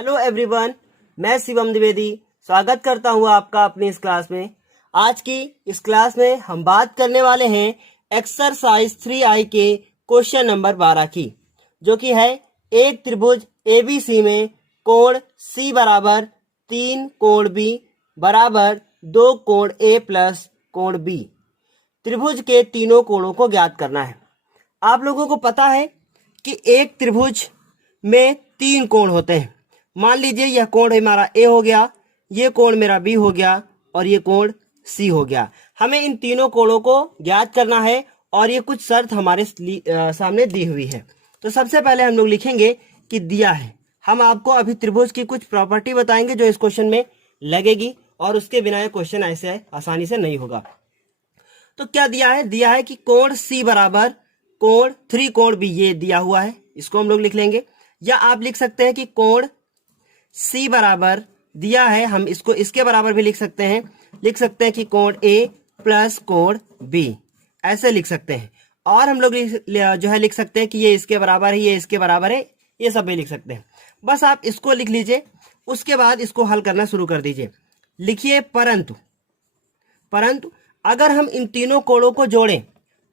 Hello everyone, मैं शिवम द्विवेदी स्वागत करता हूं आपका अपनी इस क्लास में। आज की इस क्लास में हम बात करने वाले हैं एक्सरसाइज 3I के क्वेश्चन नंबर 12 की, जो कि है एक त्रिभुज ABC में कोण C बराबर 3 कोण B बराबर 2 कोण A प्लस कोण B। त्रिभुज के तीनों कोणों को ज्ञात करना है। आप लोगों को पता है कि एक त्रिभुज में 3 कोण होते हैं। मान लीजिए यह कोण हमारा A हो गया, ये कोण मेरा B हो गया और ये कोण C हो गया। हमें इन तीनों कोणों को ज्ञात करना है और ये कुछ शर्त हमारे सामने दी हुई है। तो सबसे पहले हम लोग लिखेंगे कि दिया है। हम आपको अभी त्रिभुज की कुछ प्रॉपर्टी बताएंगे जो इस क्वेश्चन में लगेगी और उसके बिना ये क्वेश्चन ऐसे आसानी से नहीं होगा। तो क्या दिया है? दिया है कि कोण C बराबर कोण 3 कोण B, ये दिया हुआ है, इसको हम लोग लिख लेंगे। या आप लिख सकते हैं कि कोण C बराबर दिया है, हम इसको इसके बराबर भी लिख सकते हैं कि कोण A प्लस कोण B, ऐसे लिख सकते हैं। और हम लोग जो है लिख सकते हैं कि ये इसके बराबर है, ये इसके बराबर है, ये सब भी लिख सकते हैं। बस आप इसको लिख लीजिए, उसके बाद इसको हल करना शुरू कर दीजिए। लिखिए परंतु अगर हम इन तीनों कोणों को जोड़ें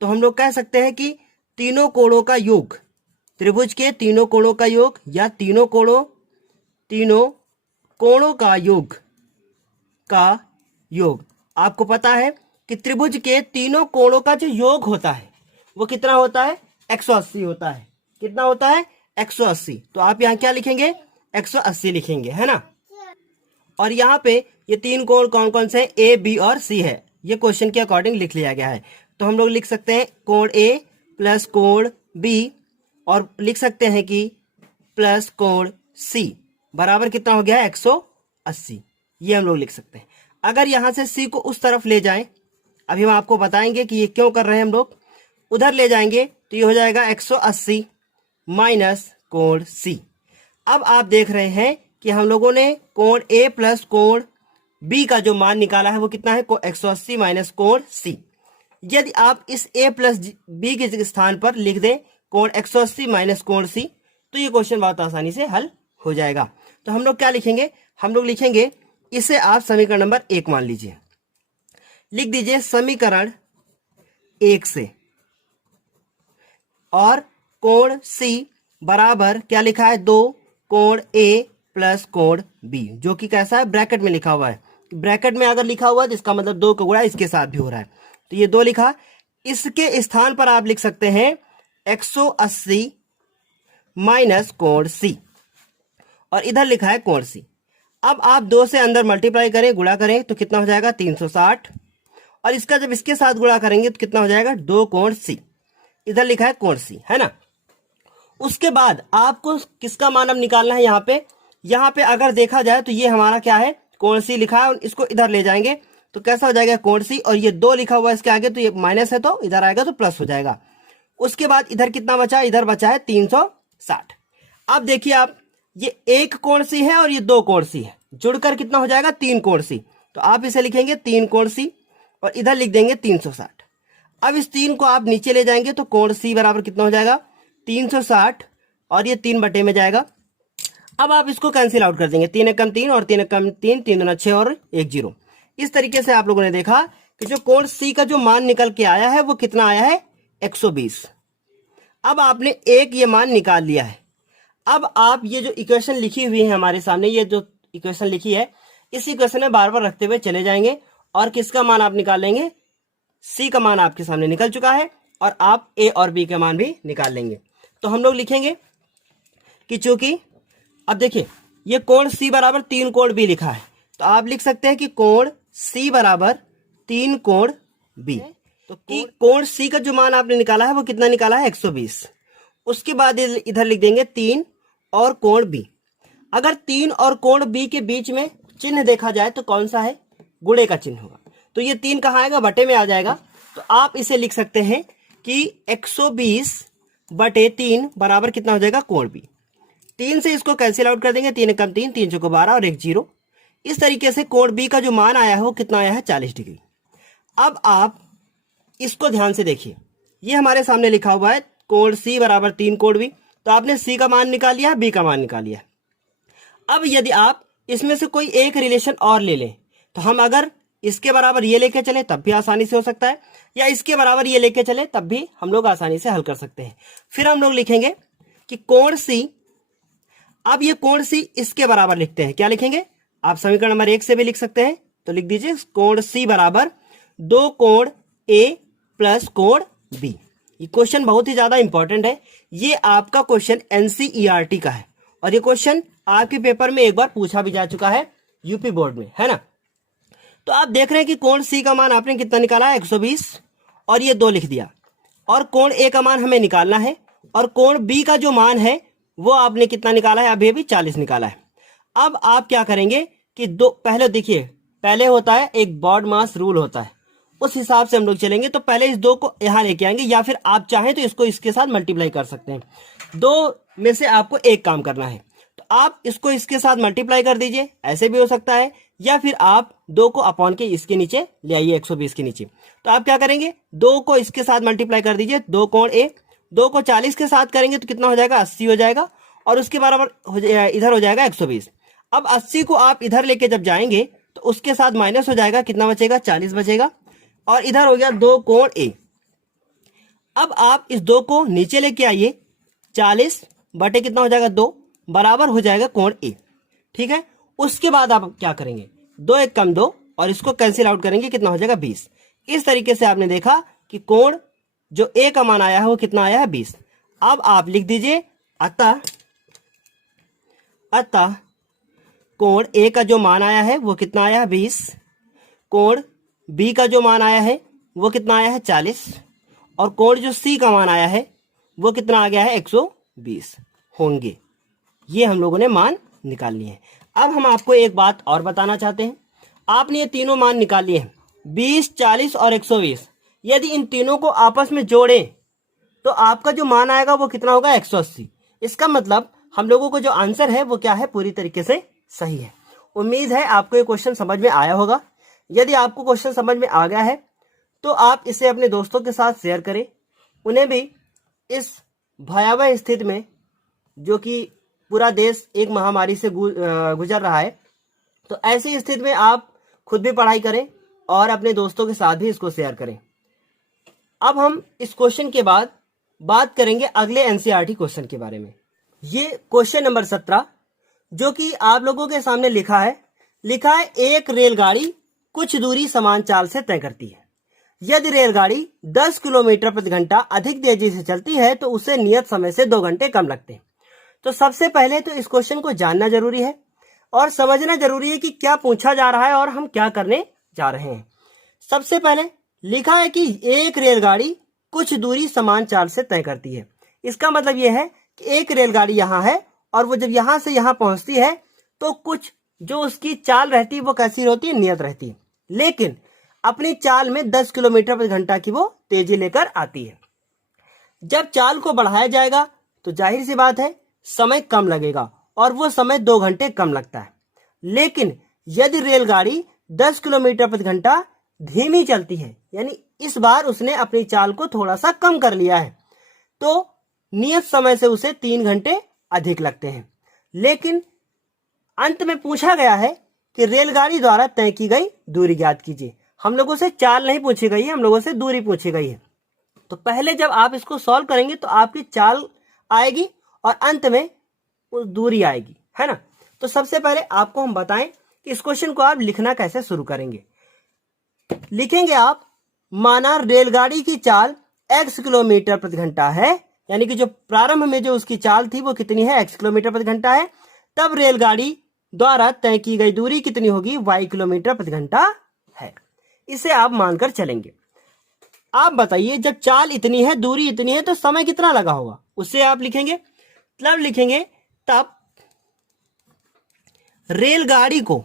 तो हम लोग कह सकते हैं कि तीनों कोणों का योग, त्रिभुज के तीनों कोणों का योग या तीनों कोणों का योग। आपको पता है कि त्रिभुज के तीनों कोणों का जो योग होता है वो कितना होता है? 180 होता है। कितना होता है? 180। तो आप यहाँ क्या लिखेंगे? 180 लिखेंगे, है ना। और यहाँ पे ये 3 कोण कौन कौन से? A, B और C है। ये क्वेश्चन के अकॉर्डिंग लिख लिया गया है। तो हम लोग लिख सकते हैं कोण A प्लस कोण B और लिख सकते हैं कि प्लस कोण C बराबर कितना हो गया है? 180। ये हम लोग लिख सकते हैं। अगर यहां से C को उस तरफ ले जाएं, अभी हम आपको बताएंगे कि ये क्यों कर रहे हैं हम लोग। उधर ले जाएंगे तो ये हो जाएगा 180 माइनस कोण C। अब आप देख रहे हैं कि हम लोगों ने कोण A प्लस कोण B का जो मान निकाला है वो कितना है? 180 माइनस कोण C। यदि आप इस A प्लस B के स्थान पर लिख दें कोण 180 माइनस कोण C, तो ये क्वेश्चन बहुत आसानी से हल हो जाएगा। तो हम लोग क्या लिखेंगे? हम लोग लिखेंगे, इसे आप समीकरण नंबर 1 मान लीजिए। लिख दीजिए समीकरण 1 से, और कोण C बराबर क्या लिखा है? 2 कोण A प्लस कोण B, जो कि कैसा है? ब्रैकेट में लिखा हुआ है। ब्रैकेट में अगर लिखा हुआ है तो इसका मतलब 2 का गुणा इसके साथ भी हो रहा है, तो ये 2 लिखा। इसके स्थान पर आप लिख सकते हैं 180 माइनस कोण C, और इधर लिखा है कोण C। अब आप 2 से अंदर मल्टीप्लाई करें, गुणा करें तो कितना हो जाएगा? 360। और इसका जब इसके साथ गुणा करेंगे तो कितना हो जाएगा? 2 कोण C। इधर लिखा है कोण C, है ना। उसके बाद आपको किसका मान अब निकालना है? यहाँ पे अगर देखा जाए तो ये हमारा क्या है? कोण C लिखा है, और इसको इधर ले जाएंगे तो कैसा हो जाएगा? कोण C। और ये 2 लिखा हुआ है इसके आगे, तो ये माइनस है तो इधर आएगा तो प्लस हो जाएगा। उसके बाद इधर कितना बचा? इधर बचा है 360। अब देखिए आप, ये 1 कोण C है और ये 2 कोण C है, जुड़कर कितना हो जाएगा? 3 कोण C। तो आप इसे लिखेंगे 3 कोण C और इधर लिख देंगे 360। अब इस 3 को आप नीचे ले जाएंगे तो कोण C बराबर कितना हो जाएगा? 360, और ये 3 बटे में जाएगा। अब आप इसको कैंसिल आउट कर देंगे, 3 एकम 3 और 3 एकम 3, 3 दूना 6 और 1 0। इस तरीके से आप लोगों ने देखा कि जो कोण C का जो मान निकल के आया है वो कितना आया है? 120। अब आपने एक ये मान निकाल लिया है। अब आप ये जो इक्वेशन लिखी हुई है हमारे सामने, ये जो इक्वेशन लिखी है, इस इक्वेशन में बार बार रखते हुए चले जाएंगे और किसका मान आप निकाल लेंगे? C का मान आपके सामने निकल चुका है, और आप A और B का मान भी निकाल लेंगे। तो हम लोग लिखेंगे कि चूंकि अब देखिए ये कोण C बराबर 3 कोण B लिखा है, तो आप लिख सकते हैं कि कोण C बराबर 3 कोण B। तो कोण C का जो मान आपने निकाला है वो कितना निकाला है? 120। उसके बाद इधर लिख देंगे 3 और कोण B। अगर 3 और कोण B के बीच में चिन्ह देखा जाए तो कौन सा है? गुणे का चिन्ह होगा। तो ये 3 कहाँ आएगा? बटे में आ जाएगा। तो आप इसे लिख सकते हैं कि 120 बटे 3 बराबर कितना हो जाएगा? कोण B। 3 से इसको कैंसिल आउट कर देंगे, 3 एकम 3, 3 चौको 12 और 1 0। इस तरीके से कोण B का जो मान आया है वो कितना आया है? 40 डिग्री। अब आप इसको ध्यान से देखिए, ये हमारे सामने लिखा हुआ है कोण C बराबर 3 कोण B। तो आपने C का मान निकाल लिया, B का मान निकाल लिया। अब यदि आप इसमें से कोई एक रिलेशन और ले लें, तो हम अगर इसके बराबर ये लेके चले तब भी आसानी से हो सकता है, या इसके बराबर ये लेके चले तब भी हम लोग आसानी से हल कर सकते हैं। फिर हम लोग लिखेंगे कि कोण सी, अब ये कोण सी इसके बराबर लिखते हैं। क्या लिखेंगे? आप समीकरण नंबर 1 से भी लिख सकते हैं, तो लिख दीजिए कोण सी बराबर 2 कोण ए प्लस कोण बी। ये क्वेश्चन बहुत ही ज्यादा इंपॉर्टेंट है। ये आपका क्वेश्चन एनसीईआरटी का है और ये क्वेश्चन आपके पेपर में एक बार पूछा भी जा चुका है यूपी बोर्ड में, है ना। तो आप देख रहे हैं कि कोण सी का मान आपने कितना निकाला है? 120, और ये 2 लिख दिया। और कोण ए का मान हमें निकालना है, और कोण बी का जो मान है वो आपने कितना निकाला है? अभी 40 निकाला है। अब आप क्या करेंगे कि पहले देखिए, पहले होता है एक बॉड मास रूल होता है, उस हिसाब से हम लोग चलेंगे। तो पहले इस 2 को यहां लेके आएंगे, या फिर आप चाहें तो इसको इसके साथ मल्टीप्लाई कर सकते हैं। 2 में से आपको एक काम करना है, तो आप इसको इसके साथ मल्टीप्लाई कर दीजिए, ऐसे भी हो सकता है, या फिर आप 2 को अपॉन के इसके नीचे ले आइए, 120 के नीचे। तो आप क्या करेंगे? 2 को इसके साथ मल्टीप्लाई कर दीजिए, 2 कोण ए। 2 को 40 के साथ करेंगे तो कितना हो जाएगा? 80 हो जाएगा, और उसके बराबर इधर हो जाएगा 120। अब 80 को आप इधर लेके जब जाएंगे तो उसके साथ माइनस हो जाएगा, कितना बचेगा? 40 बचेगा, और इधर हो गया 2 कोण ए। अब आप इस 2 को नीचे लेके आइए, 40 बटे कितना हो जाएगा? 2 बराबर हो जाएगा कोण ए। ठीक है, उसके बाद आप क्या करेंगे? 2 1 कम 2, और इसको कैंसिल आउट करेंगे, कितना हो जाएगा? 20। इस तरीके से आपने देखा कि कोण जो ए का मान आया है वो कितना आया है? 20। अब आप लिख दीजिए अतः कोण ए का जो मान आया है वो कितना आया है? 20। कोण बी का जो मान आया है वो कितना आया है? 40। और कोण जो सी का मान आया है वो कितना आ गया है? 120 होंगे। ये हम लोगों ने मान निकाल लिए हैं। अब हम आपको एक बात और बताना चाहते हैं। आपने ये तीनों मान निकाल लिए हैं, 20, 40 और 120। यदि इन तीनों को आपस में जोड़ें तो आपका जो मान आएगा वो कितना होगा? 180। इसका मतलब हम लोगों को जो आंसर है वो क्या है? पूरी तरीके से सही है। उम्मीद है आपको ये क्वेश्चन समझ में आया होगा। यदि आपको क्वेश्चन समझ में आ गया है तो आप इसे अपने दोस्तों के साथ शेयर करें, उन्हें भी इस भयावह स्थिति में, जो कि पूरा देश एक महामारी से गुजर रहा है, तो ऐसी स्थिति में आप खुद भी पढ़ाई करें और अपने दोस्तों के साथ भी इसको शेयर करें। अब हम इस क्वेश्चन के बाद बात करेंगे अगले एनसीईआरटी क्वेश्चन के बारे में। ये क्वेश्चन नंबर 17 जो कि आप लोगों के सामने लिखा है एक रेलगाड़ी कुछ दूरी समान चाल से तय करती है। यदि रेलगाड़ी 10 किलोमीटर प्रति घंटा अधिक तेजी से चलती है तो उसे नियत समय से 2 घंटे कम लगते हैं। तो सबसे पहले तो इस क्वेश्चन को जानना जरूरी है और समझना जरूरी है कि क्या पूछा जा रहा है और हम क्या करने जा रहे हैं। सबसे पहले लिखा है कि एक रेलगाड़ी कुछ दूरी समान चाल से तय करती है। इसका मतलब यह है कि एक रेलगाड़ी यहाँ है और वो जब यहाँ से यहाँ पहुंचती है तो कुछ जो उसकी चाल रहती है वो कैसी होती है? नियत रहती है, लेकिन अपनी चाल में 10 किलोमीटर प्रति घंटा की वो तेजी लेकर आती है। जब चाल को बढ़ाया जाएगा तो जाहिर सी बात है समय कम लगेगा और वो समय 2 घंटे कम लगता है। लेकिन यदि रेलगाड़ी 10 किलोमीटर प्रति घंटा धीमी चलती है, यानी इस बार उसने अपनी चाल को थोड़ा सा कम कर लिया है, तो नियत समय से उसे 3 घंटे अधिक लगते हैं। लेकिन अंत में पूछा गया है कि रेलगाड़ी द्वारा तय की गई दूरी ज्ञात कीजिए। हम लोगों से चाल नहीं पूछी गई है, हम लोगों से दूरी पूछी गई है। तो पहले जब आप इसको सॉल्व करेंगे तो आपकी चाल आएगी और अंत में उस दूरी आएगी, है ना। तो सबसे पहले आपको हम बताएं कि इस क्वेश्चन को आप लिखना कैसे शुरू करेंगे। लिखेंगे आप, माना रेलगाड़ी की चाल x किलोमीटर प्रति घंटा है, यानी कि जो प्रारंभ में जो उसकी चाल थी वो कितनी है? x किलोमीटर प्रति घंटा है। तब रेलगाड़ी द्वारा तय की गई दूरी कितनी होगी? y किलोमीटर प्रति घंटा है। इसे आप मानकर चलेंगे। आप बताइए, जब चाल इतनी है, दूरी इतनी है, तो समय कितना लगा होगा? उससे आप लिखेंगे, मतलब लिखेंगे तब रेलगाड़ी को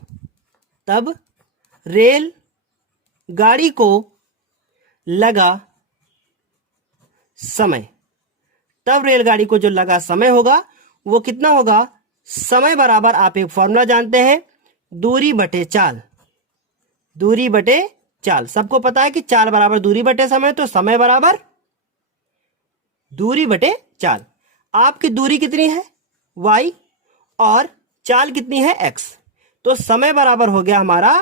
लगा समय, तब रेलगाड़ी को जो लगा समय होगा वो कितना होगा? समय बराबर, आप एक फॉर्मूला जानते हैं, दूरी बटे चाल। दूरी बटे चाल, सबको पता है कि चाल बराबर दूरी बटे समय, तो समय बराबर दूरी बटे चाल। आपकी दूरी कितनी है? y, और चाल कितनी है x, तो समय बराबर हो गया हमारा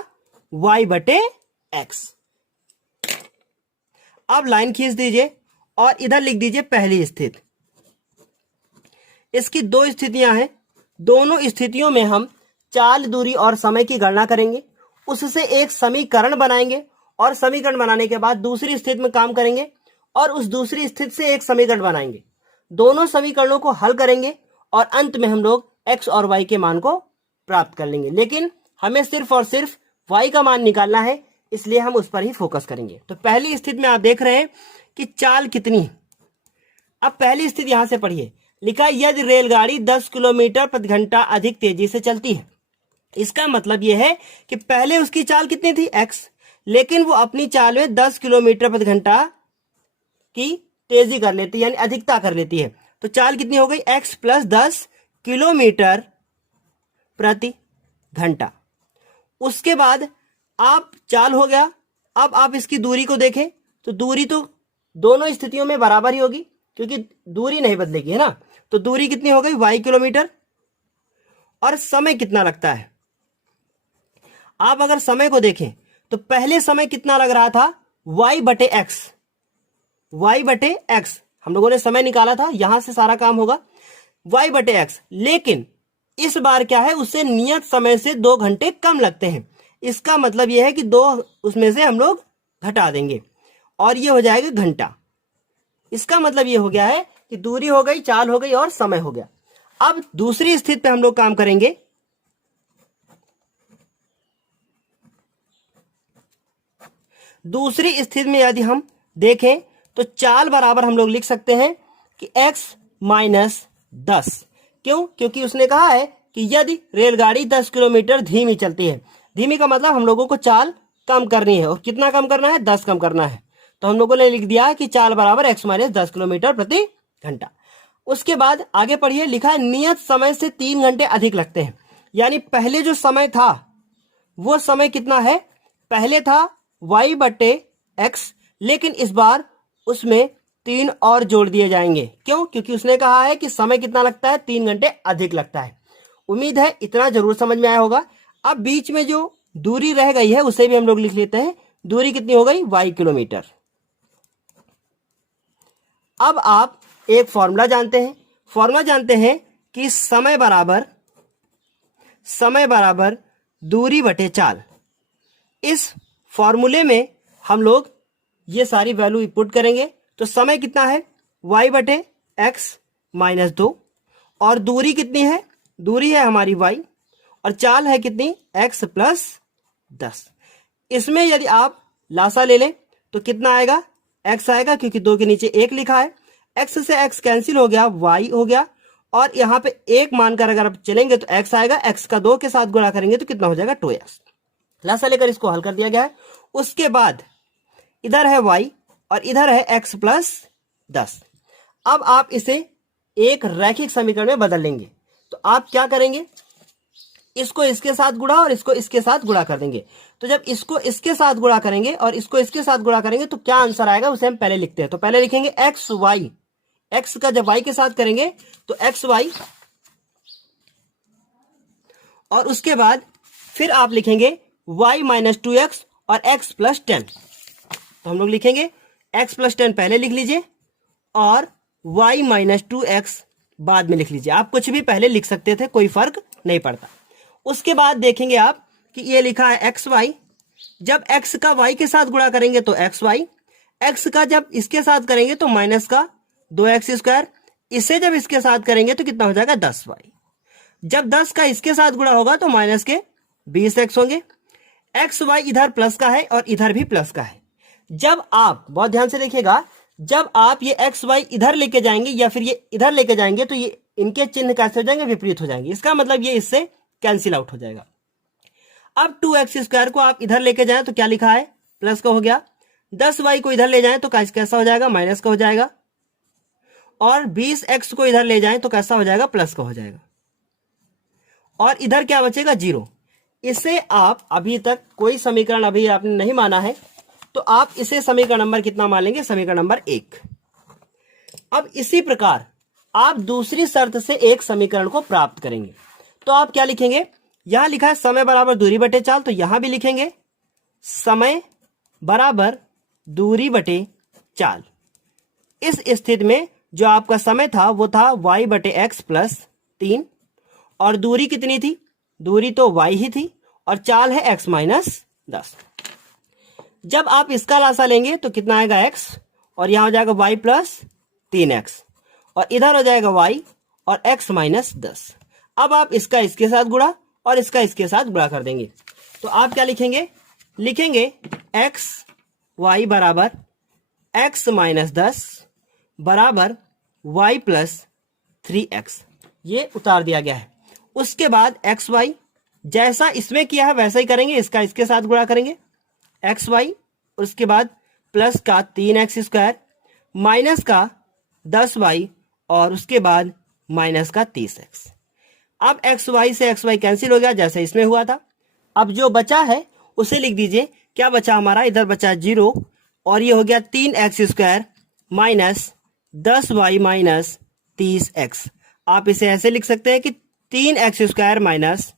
y बटे x। अब लाइन खींच दीजिए और इधर लिख दीजिए पहली स्थिति। इसकी दो स्थितियां हैं, दोनों स्थितियों में हम चाल, दूरी और समय की गणना करेंगे, उससे एक समीकरण बनाएंगे और समीकरण बनाने के बाद दूसरी स्थिति में काम करेंगे और उस दूसरी स्थिति से एक समीकरण बनाएंगे। दोनों समीकरणों को हल करेंगे और अंत में हम लोग x और y के मान को प्राप्त कर लेंगे। लेकिन हमें सिर्फ और सिर्फ y का मान निकालना है, इसलिए हम उस पर ही फोकस करेंगे। तो पहली स्थिति में आप देख रहे हैं कि चाल कितनी है। अब पहली स्थिति यहां से पढ़िए, लिखा यदि रेलगाड़ी 10 किलोमीटर प्रति घंटा अधिक तेजी से चलती है। इसका मतलब यह है कि पहले उसकी चाल कितनी थी x, लेकिन वो अपनी चाल में 10 किलोमीटर प्रति घंटा की तेजी कर लेती है, यानी अधिकता कर लेती है। तो चाल कितनी हो गई x प्लस 10 किलोमीटर प्रति घंटा। उसके बाद आप चाल हो गया, अब आप इसकी दूरी को देखें तो दूरी तो दोनों स्थितियों में बराबर ही होगी क्योंकि दूरी नहीं बदलेगी, है ना। तो दूरी कितनी हो गई y किलोमीटर, और समय कितना लगता है। आप अगर समय को देखें तो पहले समय कितना लग रहा था y बटे x, y बटे x हम लोगों ने समय निकाला था, यहां से सारा काम होगा y बटे x। लेकिन इस बार क्या है, उससे नियत समय से 2 घंटे कम लगते हैं। इसका मतलब यह है कि 2 उसमें से हम लोग घटा देंगे और ये हो जाएगा घंटा। इसका मतलब ये हो गया है कि दूरी हो गई, चाल हो गई और समय हो गया। अब दूसरी स्थिति पे हम लोग काम करेंगे। दूसरी स्थिति में यदि हम देखें तो चाल बराबर हम लोग लिख सकते हैं कि x माइनस 10। क्यों? क्योंकि उसने कहा है कि यदि रेलगाड़ी 10 किलोमीटर धीमी चलती है। धीमी का मतलब हम लोगों को चाल कम करनी है, और कितना कम करना है, 10 कम करना है। तो हम लोगों ने लिख दिया कि चाल बराबर x माइनस 10 किलोमीटर प्रति घंटा। उसके बाद आगे पढ़िए, लिखा है नियत समय से 3 घंटे अधिक लगते हैं। यानी पहले जो समय था वो समय कितना है, पहले था y बटे x, लेकिन इस बार उसमें 3 और जोड़ दिए जाएंगे। क्यों? क्योंकि उसने कहा है कि समय कितना लगता है, 3 घंटे अधिक लगता है। उम्मीद है इतना जरूर समझ में आया होगा। अब बीच में जो दूरी रह गई है उसे भी हम लोग लिख लेते हैं। दूरी कितनी हो गई, y किलोमीटर। अब आप एक फॉर्मूला जानते हैं कि समय बराबर दूरी बटे चाल। इस फॉर्मूले में हम लोग ये सारी वैल्यू पुट करेंगे तो समय कितना है, y बटे x माइनस 2, और दूरी कितनी है, दूरी है हमारी y, और चाल है कितनी, x प्लस 10। इसमें यदि आप लासा ले लें तो कितना आएगा, x आएगा, क्योंकि 2 के नीचे 1 लिखा है। x से x कैंसिल हो गया, y हो गया, और यहाँ पे 1 मानकर अगर आप चलेंगे तो x आएगा। x का 2 के साथ गुणा करेंगे तो कितना हो जाएगा, 2x। लासा लेकर इसको हल कर दिया गया है। उसके बाद इधर है y और इधर है x प्लस 10। अब आप इसे एक रैखिक समीकरण में बदल लेंगे। तो आप क्या करेंगे, इसको इसके साथ गुणा और इसको इसके साथ गुणा कर देंगे। तो जब इसको इसके साथ गुणा करेंगे और इसको इसके साथ गुणा करेंगे तो क्या आंसर आएगा, उसे हम पहले लिखते हैं। तो पहले लिखेंगे एक्स वाई, एक्स का जब वाई के साथ करेंगे तो एक्स वाई, और उसके बाद फिर आप लिखेंगे y माइनस 2x और x प्लस 10। तो हम लोग लिखेंगे x प्लस 10 पहले लिख लीजिए और y माइनस 2x बाद में लिख लीजिए। आप कुछ भी पहले लिख सकते थे, कोई फर्क नहीं पड़ता। उसके बाद देखेंगे आप कि ये लिखा है एक्स वाई, जब x का y के साथ गुणा करेंगे तो एक्स वाई, x का जब इसके साथ करेंगे तो माइनस का 2x स्क्वायर, इसे जब इसके साथ करेंगे तो कितना हो जाएगा 10y, जब 10 का इसके साथ गुणा होगा तो माइनस के 20x होंगे। एक्स वाई इधर प्लस का है और इधर भी प्लस का है। जब आप बहुत ध्यान से देखिएगा, जब आप ये एक्स वाई इधर लेके जाएंगे या फिर ये इधर लेके जाएंगे तो ये इनके चिन्ह कैसे हो जाएंगे, विपरीत हो जाएंगे। इसका मतलब ये इससे कैंसिल आउट हो जाएगा। अब 2x स्क्वायर को आप इधर लेके जाएं तो क्या लिखा है, प्लस का हो गया। 10y को इधर ले जाएं तो कैसा हो जाएगा, माइनस का हो जाएगा। और 20x को इधर ले जाएं तो कैसा हो जाएगा, प्लस का हो जाएगा। और इधर क्या बचेगा, 0। इसे आप अभी तक कोई समीकरण अभी आपने नहीं माना है तो आप इसे समीकरण नंबर कितना मान लेंगे, समीकरण नंबर 1। अब इसी प्रकार आप दूसरी शर्त से एक समीकरण को प्राप्त करेंगे। तो आप क्या लिखेंगे, यहां लिखा है समय बराबर दूरी बटे चाल, तो यहां भी लिखेंगे समय बराबर दूरी बटे चाल। इस स्थिति में जो आपका समय था वो था y बटे एक्स प्लस 3, और दूरी कितनी थी, दूरी तो y ही थी, और चाल है x माइनस 10। जब आप इसका लासा लेंगे तो कितना आएगा x, और यहां हो जाएगा y प्लस 3x, और इधर हो जाएगा y और x माइनस 10। अब आप इसका इसके साथ गुणा और इसका इसके साथ गुणा कर देंगे, तो आप क्या लिखेंगे, लिखेंगे x y बराबर x माइनस 10 बराबर y प्लस 3x, ये उतार दिया गया है। उसके बाद एक्स वाई जैसा इसमें किया है वैसा ही करेंगे, इसका इसके साथ गुणा करेंगे एक्स वाई, उसके बाद प्लस का 3x स्क्वायर माइनस का 10y और उसके बाद माइनस का 30x। अब एक्स वाई से एक्स वाई कैंसिल हो गया जैसे इसमें हुआ था। अब जो बचा है उसे लिख दीजिए, क्या बचा हमारा, इधर बचा 0 और ये हो गया 3x square minus 10y minus 30x। आप इसे ऐसे लिख सकते हैं कि 3x square minus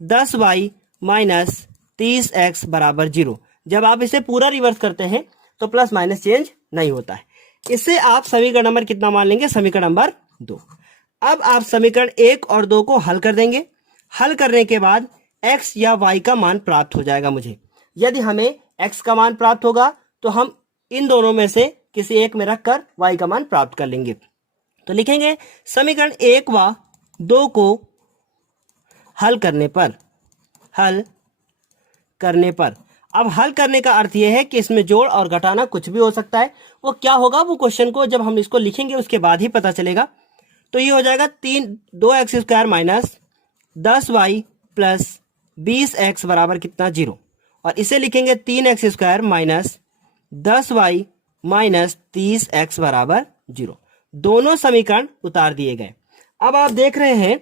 10y minus 30x बराबर 0। जब आप इसे पूरा रिवर्स करते हैं तो प्लस माइनस चेंज नहीं होता है। इससे आप समीकरण नंबर कितना मान लेंगे, समीकरण नंबर 2। अब आप समीकरण 1 और 2 को हल कर देंगे। हल करने के बाद x या y का मान प्राप्त हो जाएगा मुझे। यदि हमें x का मान प्राप्त होगा तो हम इन दोनों में से किसी एक में रखकर y का मान प्राप्त कर लेंगे। तो लिखेंगे समीकरण 1 व 2 को हल करने पर अब हल करने का अर्थ यह है कि इसमें जोड़ और घटाना कुछ भी हो सकता है। वो क्या होगा, वो क्वेश्चन को जब हम इसको लिखेंगे उसके बाद ही पता चलेगा। तो ये हो जाएगा 2x square minus 10y plus 20x बराबर कितना 0, और इसे लिखेंगे 3x square minus 10y minus 30x बराबर 0। दोनों समीकरण उतार दिए गए। अब आप देख रहे हैं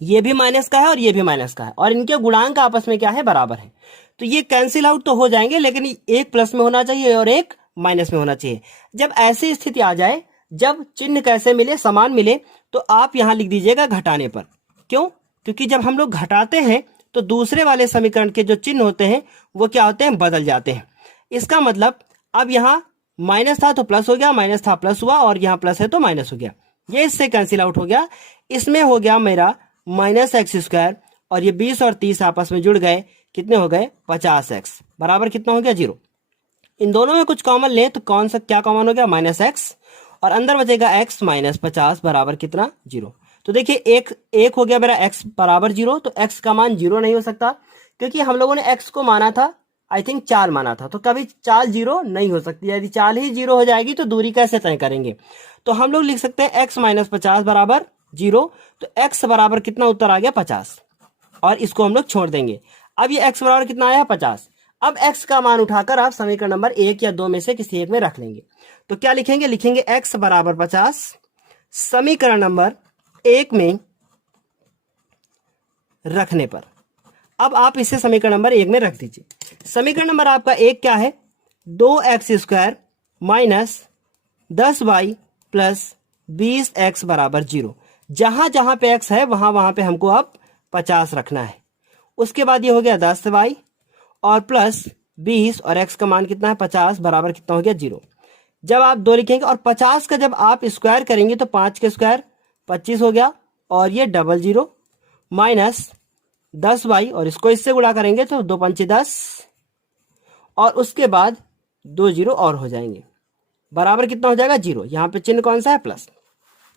ये भी माइनस का है और ये भी माइनस का है, और इनके गुणांक आपस में क्या है, बराबर है। तो ये कैंसिल आउट तो हो जाएंगे, लेकिन एक प्लस में होना चाहिए और एक माइनस में होना चाहिए। जब ऐसी स्थिति आ जाए, जब चिन्ह कैसे मिले, समान मिले, तो आप यहां लिख दीजिएगा घटाने पर। क्यों, क्योंकि जब हम लोग घटाते हैं तो दूसरे वाले समीकरण के जो चिन्ह होते हैं वो क्या होते हैं, बदल जाते हैं। इसका मतलब अब यहां माइनस था तो प्लस हो गया, माइनस था प्लस हुआ, और यहां प्लस है तो माइनस हो गया। ये इससे कैंसिल आउट हो गया। इसमें हो गया मेरा माइनस एक्स स्क्वायर, और ये 20 और 30 आपस में जुड़ गए, कितने हो गए 50x बराबर कितना हो गया 0। इन दोनों में कुछ कॉमन लें तो कौन सा क्या कॉमन हो गया, माइनस एक्स, और अंदर बचेगा x माइनस 50 बराबर कितना 0। तो देखिए एक हो गया मेरा x बराबर 0, तो x का मान 0 नहीं हो सकता, क्योंकि हम लोगों ने x को माना था, आई थिंक चाल माना था, तो कभी चाल 0 नहीं हो सकती। यदि चाल ही 0 हो जाएगी तो दूरी कैसे तय करेंगे। तो हम लोग लिख सकते हैं x माइनस 50 बराबर 0, तो x बराबर कितना उत्तर आ गया 50, और इसको हम लोग छोड़ देंगे। अब ये x बराबर कितना आया 50। अब x का मान उठाकर आप समीकरण नंबर 1 या 2 में से किसी एक में रख लेंगे। तो क्या लिखेंगे, लिखेंगे x बराबर 50 समीकरण नंबर 1 में रखने पर। अब आप इसे समीकरण नंबर 1 में रख दीजिए। समीकरण नंबर आपका 1 क्या है, 2x square minus 10y plus 20x बराबर 0। जहां जहां पे x है वहां पे हमको अब 50 रखना है। उसके बाद ये हो गया 10y और प्लस 20, और x का मान कितना है 50 बराबर कितना हो गया 0। जब आप 2 लिखेंगे और 50 का जब आप स्क्वायर करेंगे तो 5 के स्क्वायर 25 हो गया, और ये 00 माइनस 10y, और इसको इससे गुणा करेंगे तो 2 पंचे 10, और उसके बाद 2 0 और हो जाएंगे, बराबर कितना हो जाएगा 0। यहाँ पे चिन्ह कौन सा है, प्लस।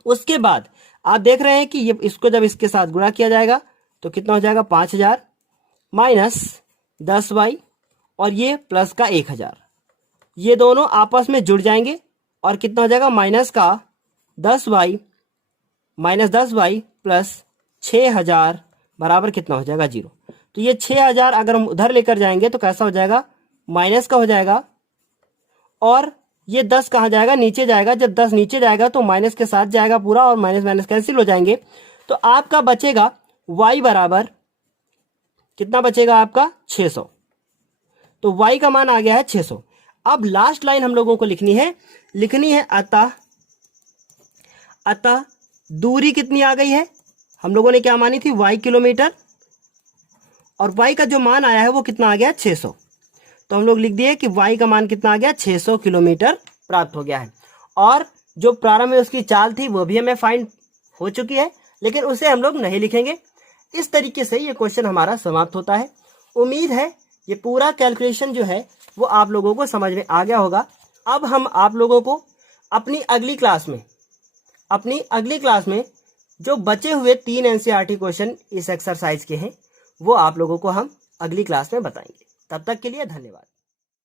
उसके बाद आप देख रहे हैं कि ये इसको जब इसके साथ गुणा किया जाएगा तो कितना हो जाएगा 5000 माइनस 10y, और ये प्लस का 1000, ये दोनों आपस में जुड़ जाएंगे, और कितना हो जाएगा माइनस का 10y माइनस 10y प्लस 6000 बराबर कितना हो जाएगा 0। तो ये 6000 अगर हम उधर लेकर जाएंगे तो कैसा हो जाएगा, माइनस का हो जाएगा, और ये 10 कहाँ जाएगा, नीचे जाएगा। जब 10 नीचे जाएगा तो माइनस के साथ जाएगा पूरा, और माइनस माइनस कैंसिल हो जाएंगे। तो आपका बचेगा y बराबर कितना बचेगा आपका 600। तो y का मान आ गया है 600। अब लास्ट लाइन हम लोगों को लिखनी है अतः दूरी कितनी आ गई है, हम लोगों ने क्या मानी थी, y किलोमीटर, और y का जो मान आया है वो कितना आ गया, 600। तो हम लोग लिख दिए कि y का मान कितना आ गया, 600 किलोमीटर प्राप्त हो गया है। और जो प्रारंभ में उसकी चाल थी वो भी हमें फाइंड हो चुकी है, लेकिन उसे हम लोग नहीं लिखेंगे। इस तरीके से ये क्वेश्चन हमारा समाप्त होता है। उम्मीद है ये पूरा कैलकुलेशन जो है वो आप लोगों को समझ में आ गया होगा। अब हम आप लोगों को अपनी अगली क्लास में जो बचे हुए 3 एनसीईआरटी क्वेश्चन इस एक्सरसाइज के हैं वो आप लोगों को हम अगली क्लास में बताएंगे। तब तक के लिए धन्यवाद।